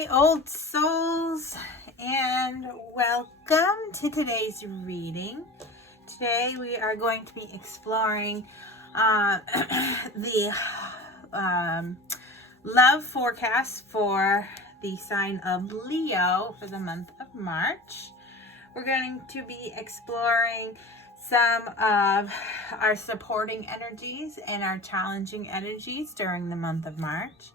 Hi, old souls, and welcome to today's reading. Today we are going to be exploring the love forecast for the sign of Leo for the month of March. We're going to be exploring some of our supporting energies and our challenging energies during the month of March.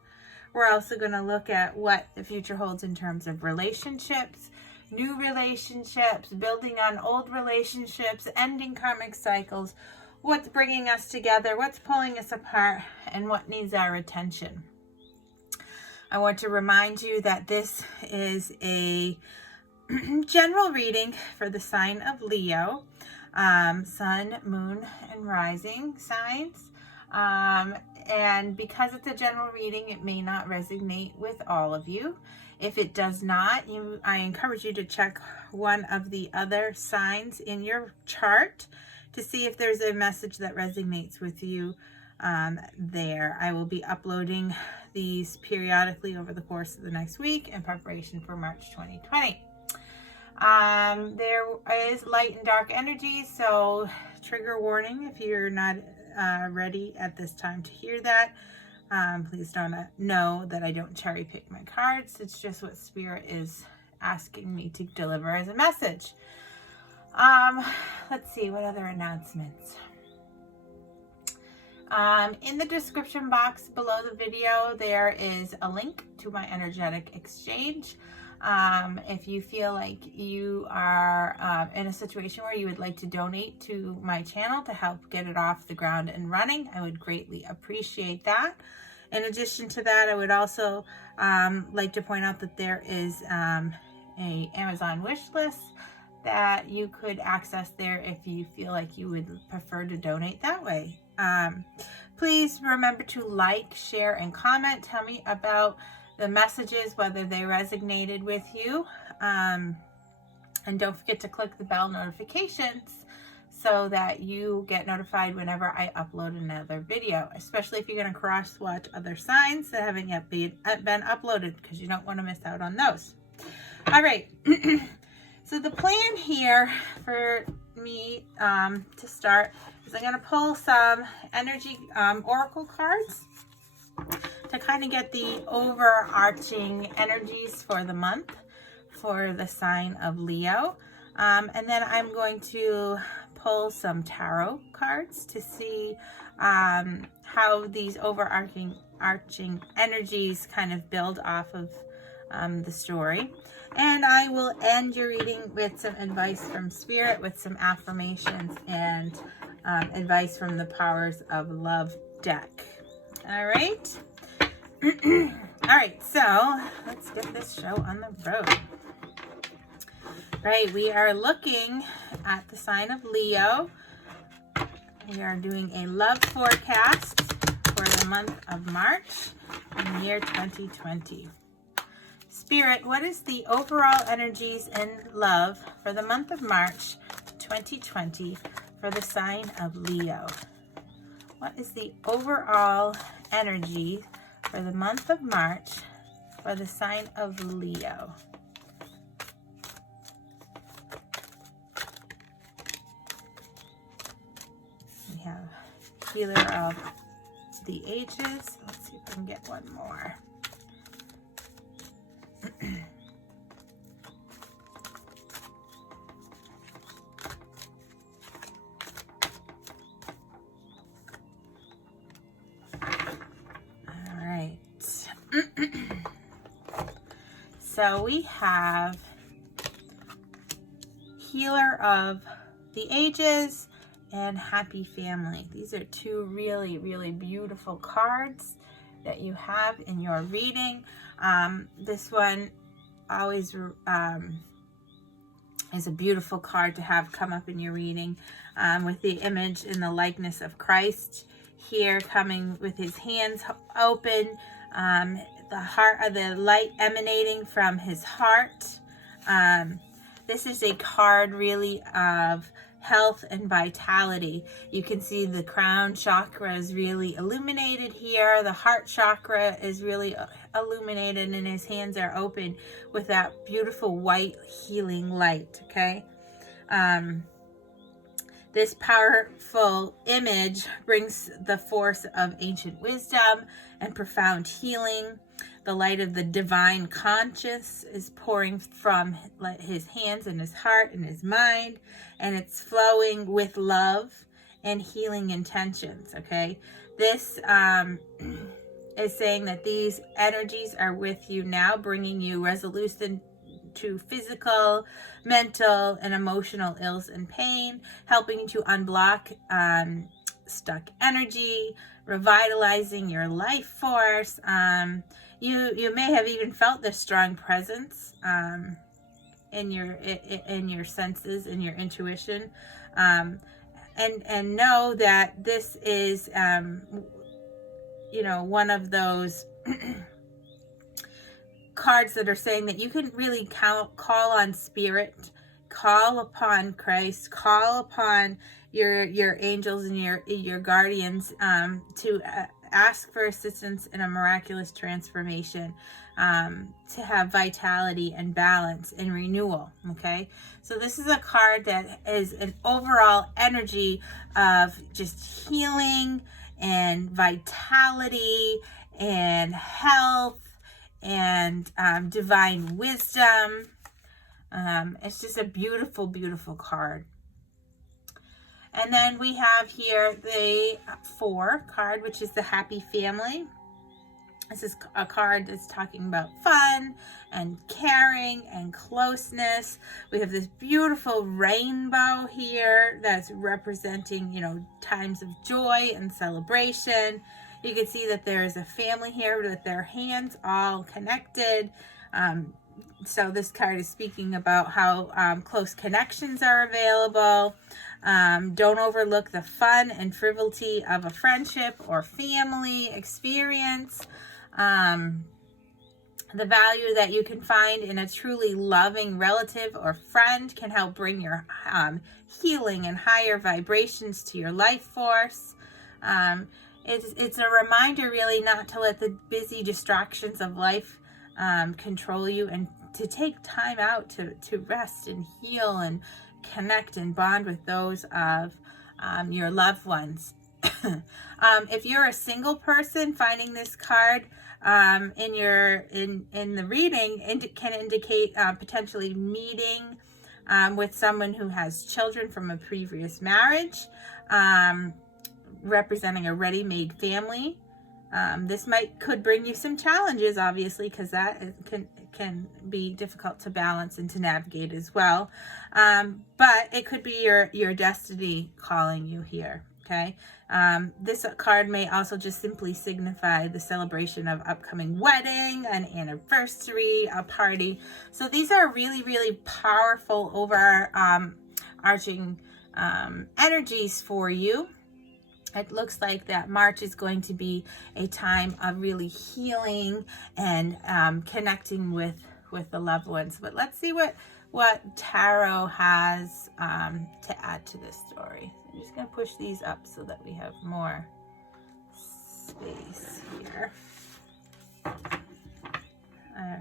We're also going to look at what the future holds in terms of relationships, new relationships, building on old relationships, ending karmic cycles, what's bringing us together, what's pulling us apart, and what needs our attention. I want to remind you that this is a general reading for the sign of Leo, sun, moon, and rising signs. And because it's a general reading, it may not resonate with all of you. If it does not, I encourage you to check one of the other signs in your chart to see if there's a message that resonates with you there. I will be uploading these periodically over the course of the next week in preparation for March 2020. There is light and dark energy, so trigger warning if you're not ready at this time to hear that. Please don't know that I don't cherry pick my cards. It's just what Spirit is asking me to deliver as a message. Let's see, what other announcements? In the description box below the video, there is a link to my energetic exchange. If you feel like you are in a situation where you would like to donate to my channel to help get it off the ground and running, I would greatly appreciate that. In addition to that, I would also like to point out that there is a Amazon wish list that you could access there if you feel like you would prefer to donate that way. Please remember to like, share, and comment. Tell me about the messages, whether they resonated with you. And don't forget to click the bell notifications so that you get notified whenever I upload another video, especially if you're going to cross watch other signs that haven't yet been uploaded, because you don't want to miss out on those. All right. So the plan here for me to start is I'm going to pull some energy oracle cards to kind of get the overarching energies for the month for the sign of Leo. And then I'm going to pull some tarot cards to see how these overarching energies kind of build off of the story. And I will end your reading with some advice from Spirit, with some affirmations and advice from the Powers of Love deck. All right. All right, so let's get this show on the road. Right, we are looking at the sign of Leo. We are doing a love forecast for the month of March in the year 2020. Spirit, what is the overall energies and love for the month of March 2020 for the sign of Leo? What is the overall energy for the month of March for the sign of Leo? We have Healer of the Ages. Let's see if I can get one more. So we have Healer of the Ages and Happy Family. These are two really, really beautiful cards that you have in your reading. This one always is a beautiful card to have come up in your reading with the image in the likeness of Christ here, coming with his hands open, the heart of the light emanating from his heart. This is a card really of health and vitality. You can see the crown chakra is really illuminated here. The heart chakra is really illuminated, and his hands are open with that beautiful white healing light, okay? This powerful image brings the force of ancient wisdom and profound healing. The light of the divine conscious is pouring from his hands and his heart and his mind, and it's flowing with love and healing intentions, okay? This is saying that these energies are with you now, bringing you resolution to physical, mental, and emotional ills and pain, helping to unblock stuck energy, revitalizing your life force. You may have even felt this strong presence in your senses, in your intuition, and know that this is one of those cards that are saying that you can really call on spirit, call upon Christ, call upon your angels and your guardians to ask for assistance in a miraculous transformation, to have vitality and balance and renewal, okay? So this is a card that is an overall energy of just healing and vitality and health and divine wisdom. It's just a beautiful, beautiful card. And then we have here the 4 card, which is the happy family. This is a card that's talking about fun and caring and closeness. We have this beautiful rainbow here that's representing, times of joy and celebration. You can see that there's a family here with their hands all connected. So this card is speaking about how close connections are available. Don't overlook the fun and frivolity of a friendship or family experience. The value that you can find in a truly loving relative or friend can help bring your healing and higher vibrations to your life force. It's a reminder really not to let the busy distractions of life control you, and to take time out to rest and heal and connect and bond with those of your loved ones. If you're a single person, finding this card in the reading can indicate potentially meeting with someone who has children from a previous marriage, representing a ready-made family. This could bring you some challenges, obviously, because that can be difficult to balance and to navigate as well. But it could be your destiny calling you here. Okay. This card may also just simply signify the celebration of upcoming wedding, an anniversary, a party. So these are really, really powerful overarching energies for you. It looks like that March is going to be a time of really healing and connecting with the loved ones. But let's see what Tarot has to add to this story. So I'm just going to push these up so that we have more space here. All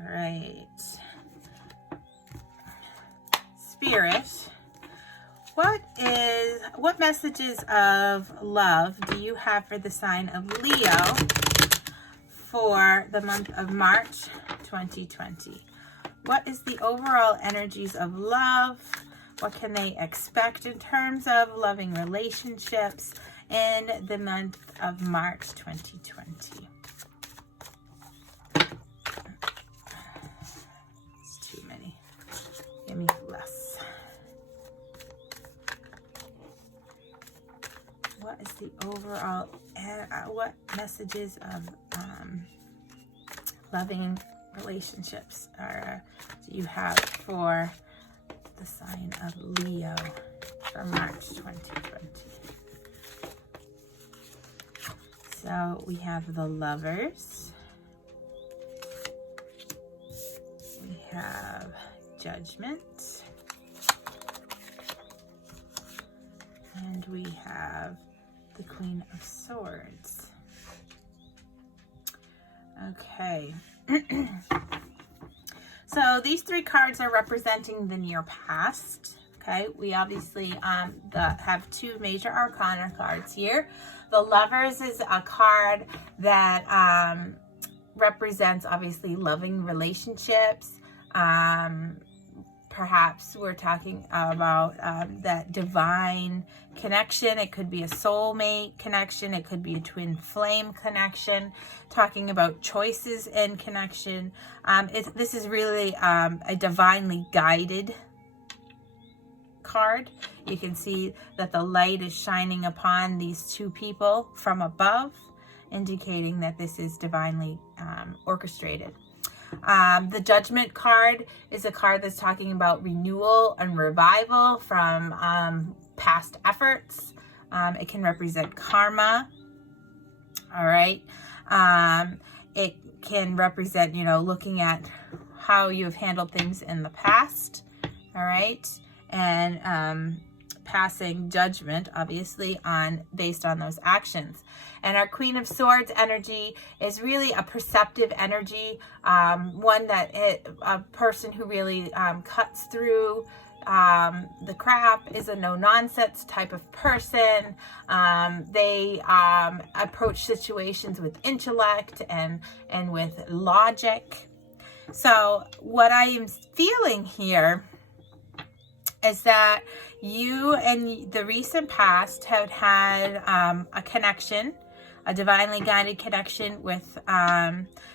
right. Spirit. What messages of love do you have for the sign of Leo for the month of March 2020? What is the overall energies of love? What can they expect in terms of loving relationships in the month of March 2020? It's too many. Give me less. What is the overall, what messages of loving relationships do you have for the sign of Leo for March 2020? So we have the Lovers. We have Judgment. And we have the Queen of Swords. Okay. So these three cards are representing the near past. Okay, we obviously have two major arcana cards here. The Lovers is a card that represents obviously loving relationships. Perhaps we're talking about that divine connection. It could be a soulmate connection. It could be a twin flame connection. Talking about choices and connection. This is really a divinely guided card. You can see that the light is shining upon these two people from above, indicating that this is divinely orchestrated. The Judgment card is a card that's talking about renewal and revival from past efforts. It can represent karma. All right. It can represent, looking at how you've handled things in the past. All right. And passing judgment, obviously, based on those actions. And our Queen of Swords energy is really a perceptive energy, one that a person who really cuts through the crap, is a no-nonsense type of person. They approach situations with intellect and with logic. So what I am feeling here is that you in the recent past have had a connection, a divinely guided connection with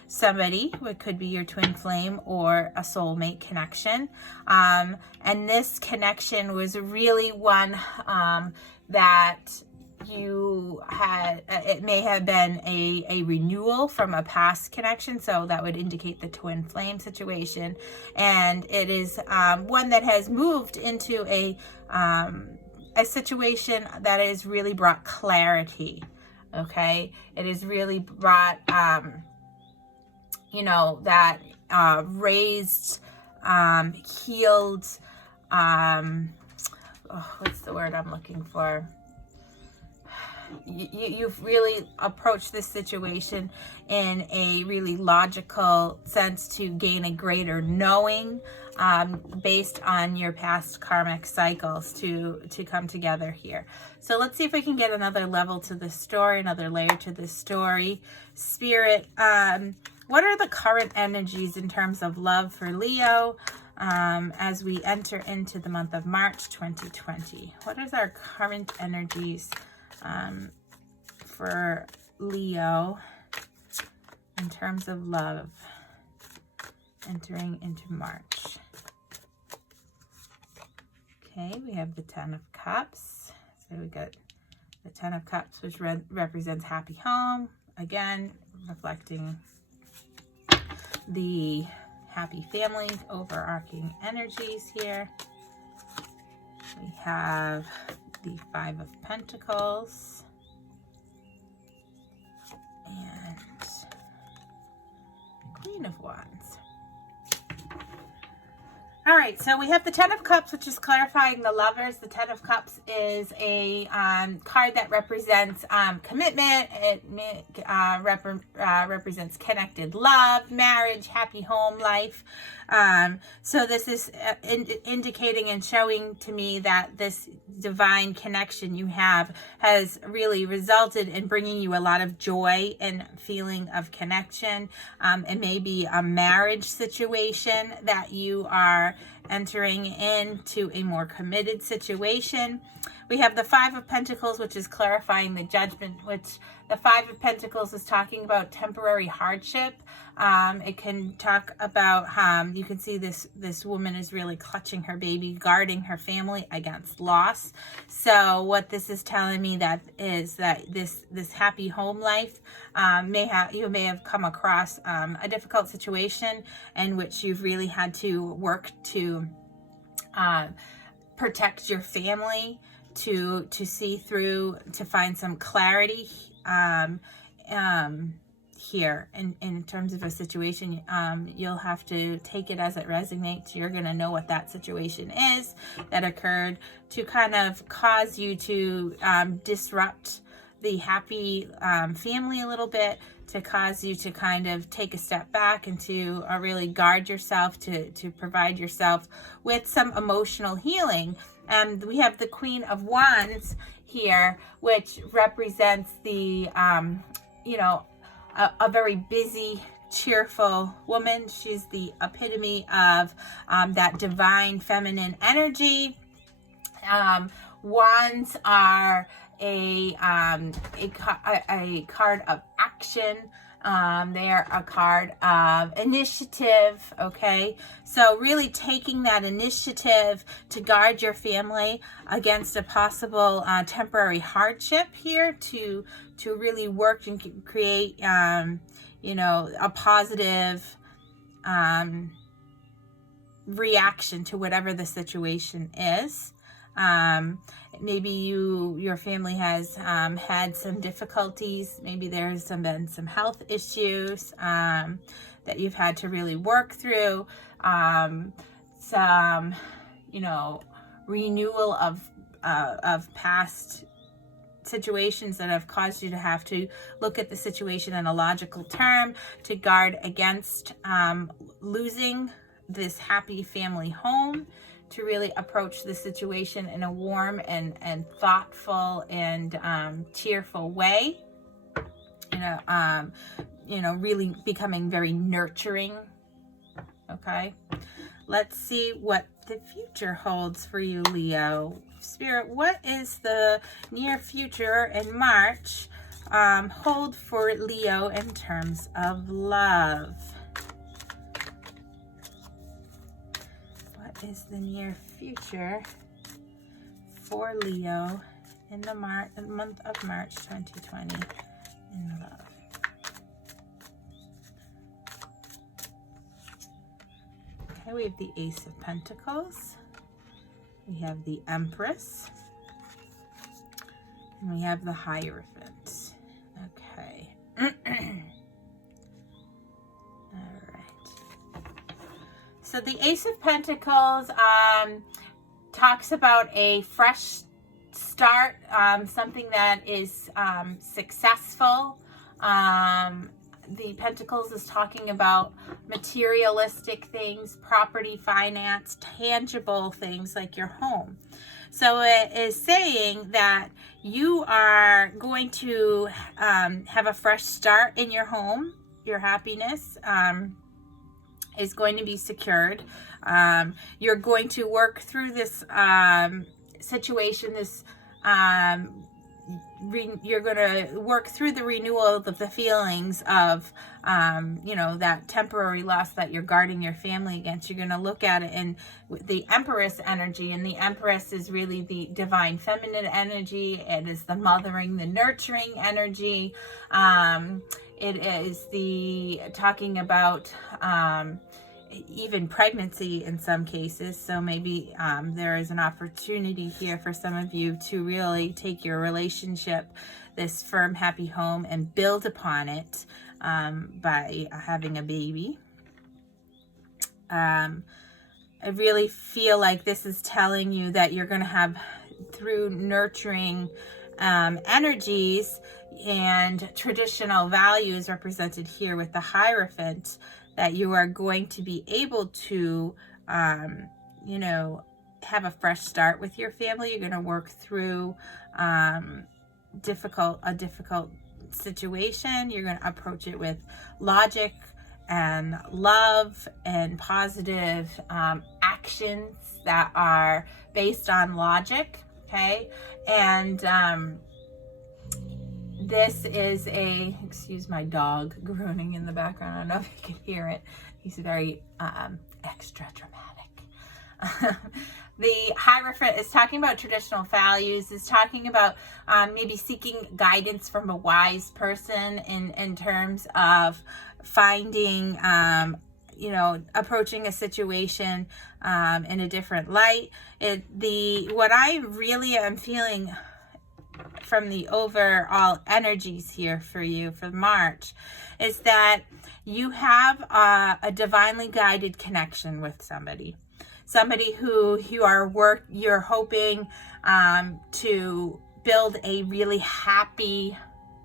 somebody. It could be your twin flame or a soulmate connection. And this connection was really one that you had, it may have been a renewal from a past connection, so that would indicate the twin flame situation, and it is one that has moved into a situation that has really brought clarity. Okay, it has really brought that raised, healed, what's the word I'm looking for? You've really approached this situation in a really logical sense to gain a greater knowing based on your past karmic cycles to come together here. So let's see if we can get another level to this story, another layer to this story. Spirit, what are the current energies in terms of love for Leo as we enter into the month of March 2020? What is our current energies for Leo in terms of love entering into March? Okay, we have the Ten of Cups. So we got the Ten of Cups, which represents happy home. Again, reflecting the happy families, overarching energies here. We have the Five of Pentacles and the Queen of Wands. All right, so we have the Ten of Cups, which is clarifying the Lovers. The Ten of Cups is a card that represents commitment. It represents connected love, marriage, happy home life. So this is indicating and showing to me that this divine connection you have has really resulted in bringing you a lot of joy and feeling of connection. It may be a marriage situation that you are entering into a more committed situation. We have the Five of Pentacles, which is clarifying the Judgment, which the Five of Pentacles is talking about temporary hardship. It can talk about, you can see this woman is really clutching her baby, guarding her family against loss. So what this is telling me that is that this happy home life you may have come across a difficult situation in which you've really had to work to protect your family, to see through, to find some clarity here in terms of a situation. You'll have to take it as it resonates. You're going to know what that situation is that occurred to kind of cause you to disrupt the happy family a little bit, to cause you to kind of take a step back and to really guard yourself, to provide yourself with some emotional healing. And we have the Queen of Wands here, which represents the, a very busy, cheerful woman. She's the epitome of that divine feminine energy. Wands are a card of action. They are a card of initiative. Okay, so really taking that initiative to guard your family against a possible temporary hardship here, to really work and create a positive reaction to whatever the situation is. Maybe your family has had some difficulties. Maybe there's been some health issues that you've had to really work through. Some renewal of past situations that have caused you to have to look at the situation in a logical term, to guard against losing this happy family home, to really approach the situation in a warm and thoughtful and cheerful way. Really becoming very nurturing. Okay, let's see what the future holds for you, Leo. Spirit, what is the near future in March hold for Leo in terms of love? Is the near future for Leo in the month of March 2020 in love? Okay, we have the Ace of Pentacles, we have the Empress, and we have the Hierophant. Okay. So the Ace of Pentacles talks about a fresh start, something that is successful. The Pentacles is talking about materialistic things, property, finance, tangible things like your home. So it is saying that you are going to have a fresh start in your home. Your happiness is going to be secured. You're going to work through this situation, you're going to work through the renewal of the feelings of, that temporary loss that you're guarding your family against. You're going to look at it in the Empress energy, and the Empress is really the divine feminine energy. It is the mothering, the nurturing energy. It is talking about even pregnancy in some cases. So maybe there is an opportunity here for some of you to really take your relationship, this firm, happy home, and build upon it by having a baby. I really feel like this is telling you that you're going to have, through nurturing energies and traditional values represented here with the Hierophant, that you are going to be able to, have a fresh start with your family. You're going to work through a difficult situation. You're going to approach it with logic and love and positive actions that are based on logic. Okay, and this is excuse my dog groaning in the background. I don't know if you can hear it. He's very extra dramatic. The Hierophant is talking about traditional values, is talking about maybe seeking guidance from a wise person in terms of finding, approaching a situation in a different light. What I really am feeling from the overall energies here for you for March is that you have a divinely guided connection with somebody who you're hoping to build a really happy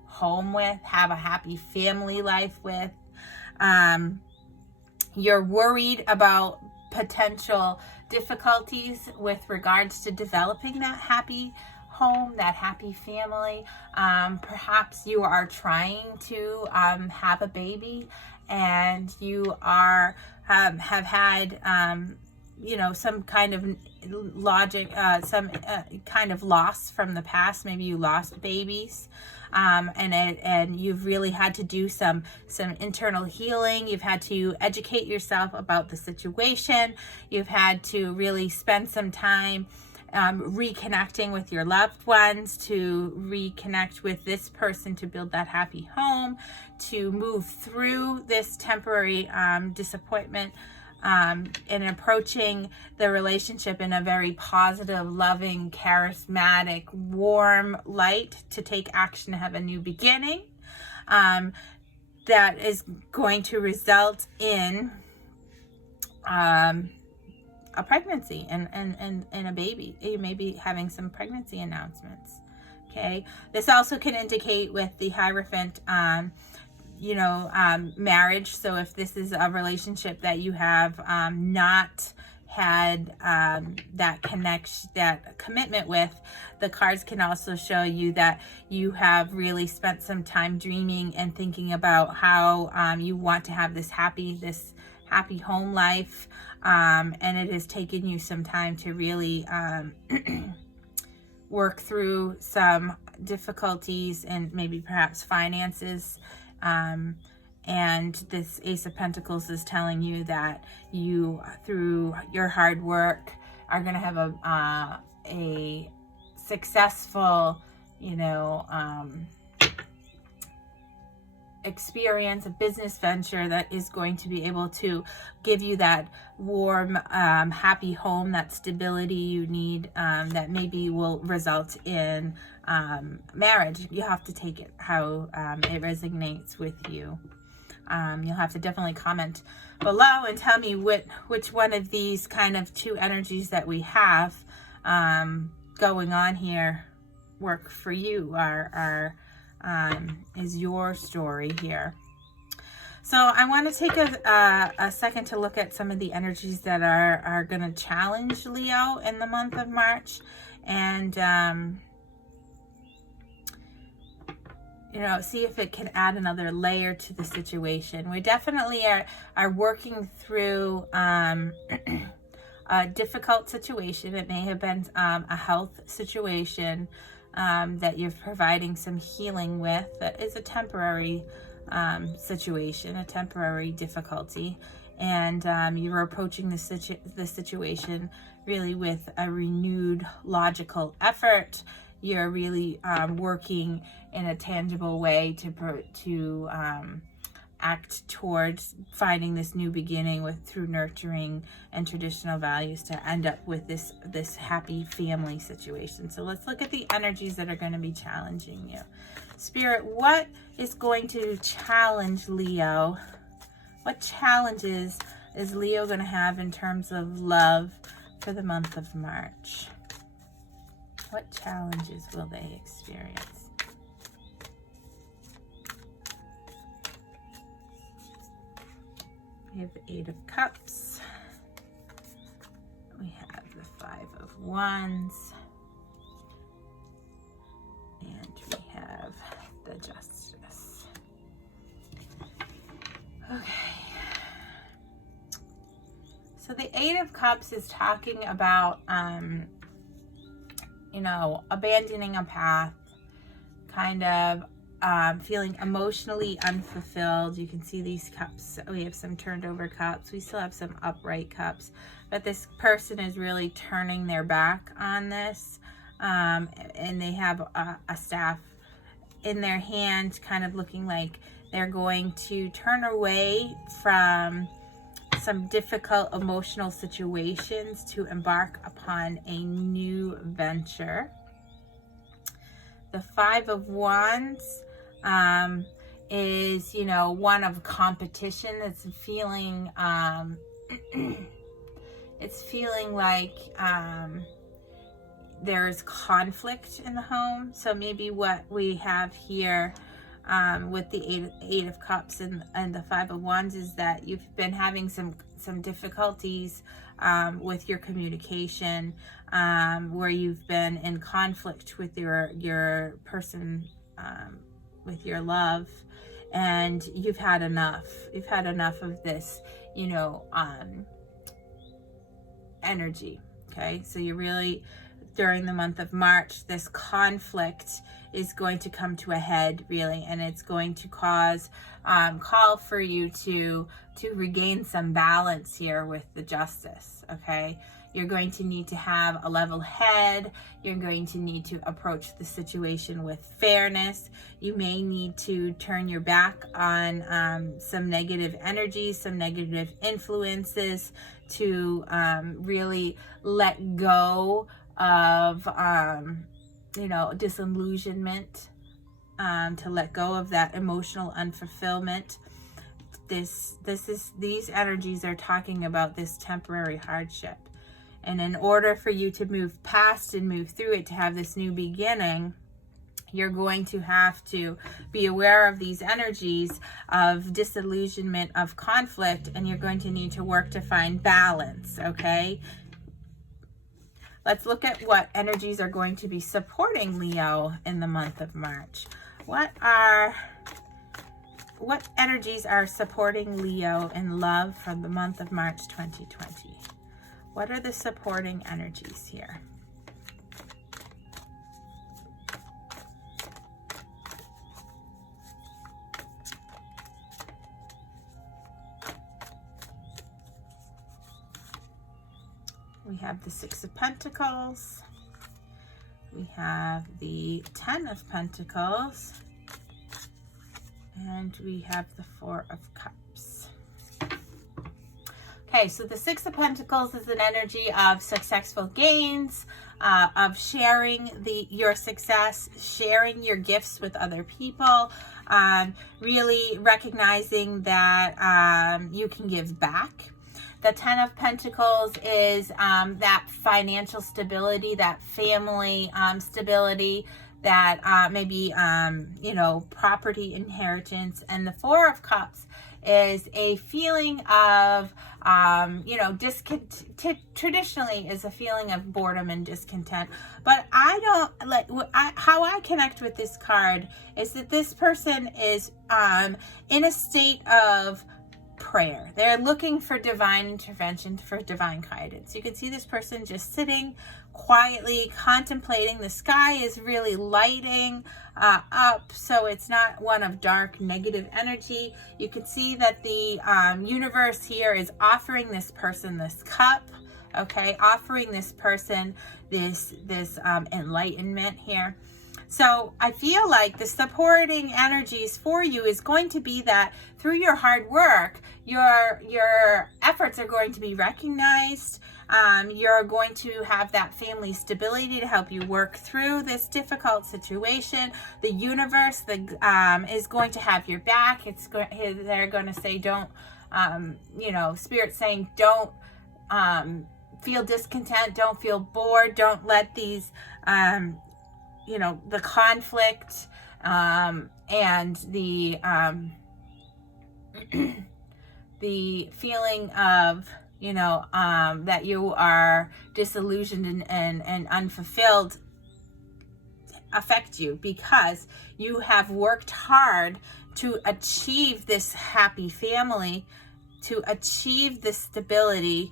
home with, have a happy family life with. You're worried about potential difficulties with regards to developing that happy home, that happy family. Perhaps you are trying to have a baby, and you are have had some kind of logic, some kind of loss from the past. Maybe you lost babies, and you've really had to do some internal healing. You've had to educate yourself about the situation. You've had to really spend some time reconnecting with your loved ones, to reconnect with this person, to build that happy home, to move through this temporary disappointment, and approaching the relationship in a very positive, loving, charismatic, warm light, to take action, to have a new beginning that is going to result in a pregnancy and a baby. You may be having some pregnancy announcements. Okay, this also can indicate with the Hierophant marriage. So if this is a relationship that you have not had that connection, that commitment with, the cards can also show you that you have really spent some time dreaming and thinking about how you want to have this happy home life, and it has taken you some time to really work through some difficulties and maybe perhaps finances. And this Ace of Pentacles is telling you that you, through your hard work, are going to have a successful, experience, a business venture that is going to be able to give you that warm, happy home, that stability you need, that maybe will result in marriage. You have to take it how it resonates with you. You'll have to definitely comment below and tell me which one of these kind of two energies that we have going on here work for you, is your story here. So I want to take a second to look at some of the energies that are going to challenge Leo in the month of March, and see if it can add another layer to the situation. We definitely are working through a difficult situation. It may have been a health situation that you're providing some healing with, that is a temporary situation, a temporary difficulty, and you're approaching the situation really with a renewed logical effort. You're really working in a tangible way to act towards finding this new beginning through nurturing and traditional values, to end up with this happy family situation. So let's look at the energies that are going to be challenging you. Spirit, what is going to challenge Leo? What challenges is Leo going to have in terms of love for the month of March? What challenges will they experience? We have the Eight of Cups. We have the Five of Wands. And we have the Justice. Okay. So the Eight of Cups is talking about, abandoning a path, kind of feeling emotionally unfulfilled. You can see these cups. We have some turned over cups. We still have some upright cups, but this person is really turning their back on this, and they have a staff in their hand, kind of looking like they're going to turn away from some difficult emotional situations to embark upon a new venture. The Five of Wands is, you know, one of competition. It's feeling, it's feeling like there's conflict in the home. So maybe what we have here with the Eight of Cups and the Five of Wands is that you've been having some difficulties with your communication, where you've been in conflict with your person, with your love, and you've had enough. You've had enough of this, you know, energy. Okay, so you really, during the month of March, this conflict is going to come to a head, really, and it's going to cause call for you to regain some balance here with the Justice. Okay, you're going to need to have a level head. You're going to need to approach the situation with fairness. You may need to turn your back on some negative energies, some negative influences, to really let go of you know, disillusionment, to let go of that emotional unfulfillment. These energies are talking about this temporary hardship, and in order for you to move past and move through it, to have this new beginning, you're going to have to be aware of these energies of disillusionment, of conflict, and you're going to need to work to find balance. Okay, let's look at what energies are going to be supporting Leo in the month of March. What energies are supporting Leo in love for the month of March 2020? What are the supporting energies here? We have the Six of Pentacles. We have the Ten of Pentacles. And we have the Four of Cups. Okay, so the Six of Pentacles is an energy of successful gains, of sharing your success, sharing your gifts with other people, really recognizing that you can give back. The Ten of Pentacles is that financial stability, that family stability, that maybe, you know, property inheritance. And the Four of Cups is a feeling of, you know, traditionally is a feeling of boredom and discontent. But I don't like, how I connect with this card is that this person is in a state of prayer. They're looking for divine intervention, for divine guidance. You can see this person just sitting quietly contemplating. The sky is really lighting up, so it's not one of dark negative energy. You can see that the universe here is offering this person this cup. Okay, offering this person this enlightenment here. So I feel like the supporting energies for you is going to be that through your hard work, your efforts are going to be recognized. You're going to have that family stability to help you work through this difficult situation. The universe is going to have your back. They're going to say, don't, you know, Spirit's saying, don't feel discontent, don't feel bored, don't let these you know, the conflict and the the feeling of, you know, that you are disillusioned and unfulfilled affect you, because you have worked hard to achieve this happy family, to achieve this stability.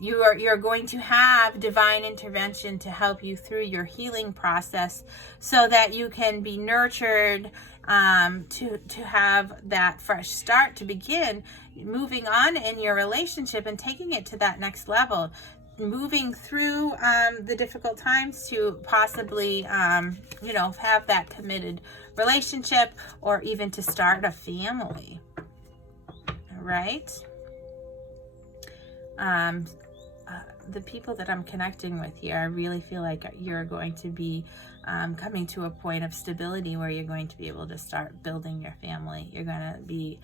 You're going to have divine intervention to help you through your healing process, so that you can be nurtured to have that fresh start, to begin moving on in your relationship and taking it to that next level, moving through the difficult times to possibly you know, have that committed relationship, or even to start a family. All right. the people that I'm connecting with here, I really feel like you're going to be coming to a point of stability where you're going to be able to start building your family. You're going to be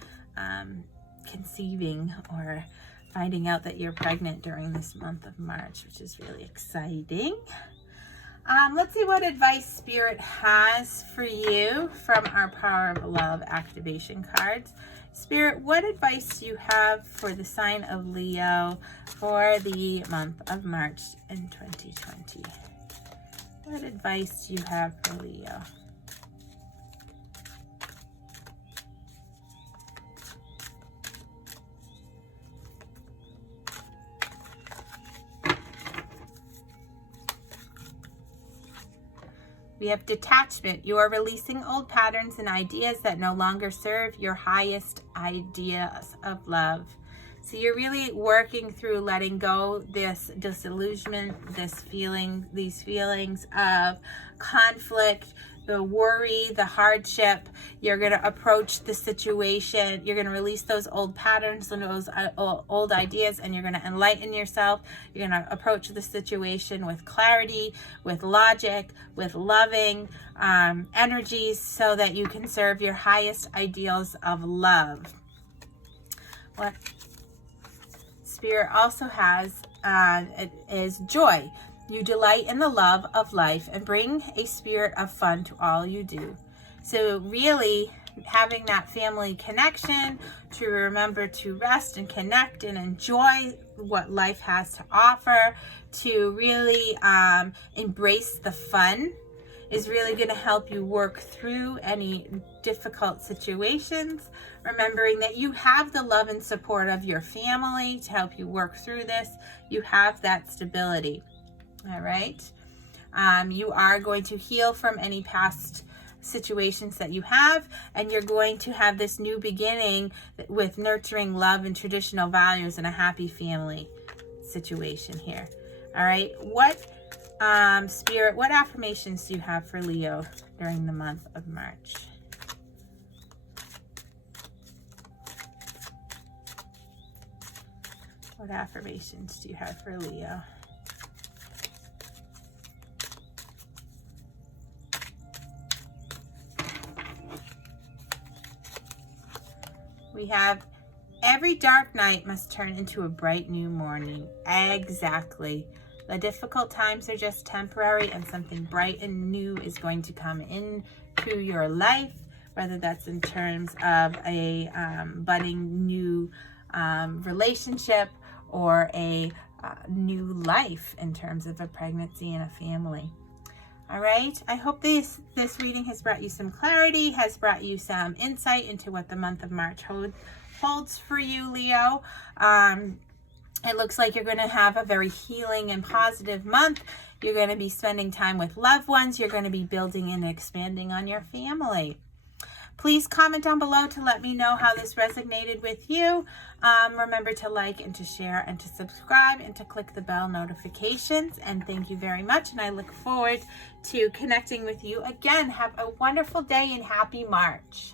conceiving or finding out that you're pregnant during this month of March, which is really exciting. Let's see what advice Spirit has for you from our Power of Love activation cards. Spirit, what advice do you have for the sign of Leo for the month of March in 2020? What advice do you have for Leo? We have detachment. You are releasing old patterns and ideas that no longer serve your highest ideas of love. So you're really working through letting go this disillusionment, these feelings of conflict, the worry, the hardship. You're going to approach the situation. You're going to release those old patterns and those old ideas, and you're going to enlighten yourself. You're going to approach the situation with clarity, with logic, with loving energies, so that you can serve your highest ideals of love. What Spirit also has is joy. You delight in the love of life and bring a spirit of fun to all you do. So really having that family connection, to remember to rest and connect and enjoy what life has to offer, to really embrace the fun, is really going to help you work through any difficult situations, remembering that you have the love and support of your family to help you work through this. You have that stability. All right. You are going to heal from any past situations that you have, and you're going to have this new beginning with nurturing love and traditional values and a happy family situation here. All right. What Spirit, what affirmations do you have for Leo during the month of March? What affirmations do you have for Leo? We have, every dark night must turn into a bright new morning. Exactly. The difficult times are just temporary, and something bright and new is going to come into your life, whether that's in terms of a budding new relationship or a new life in terms of a pregnancy and a family. All right. I hope this reading has brought you some clarity, has brought you some insight into what the month of March holds for you, Leo. It looks like you're going to have a very healing and positive month. You're going to be spending time with loved ones. You're going to be building and expanding on your family. Please comment down below to let me know how this resonated with you. Remember to like and to share and to subscribe and to click the bell notifications. And thank you very much. And I look forward to connecting with you again. Have a wonderful day and happy March.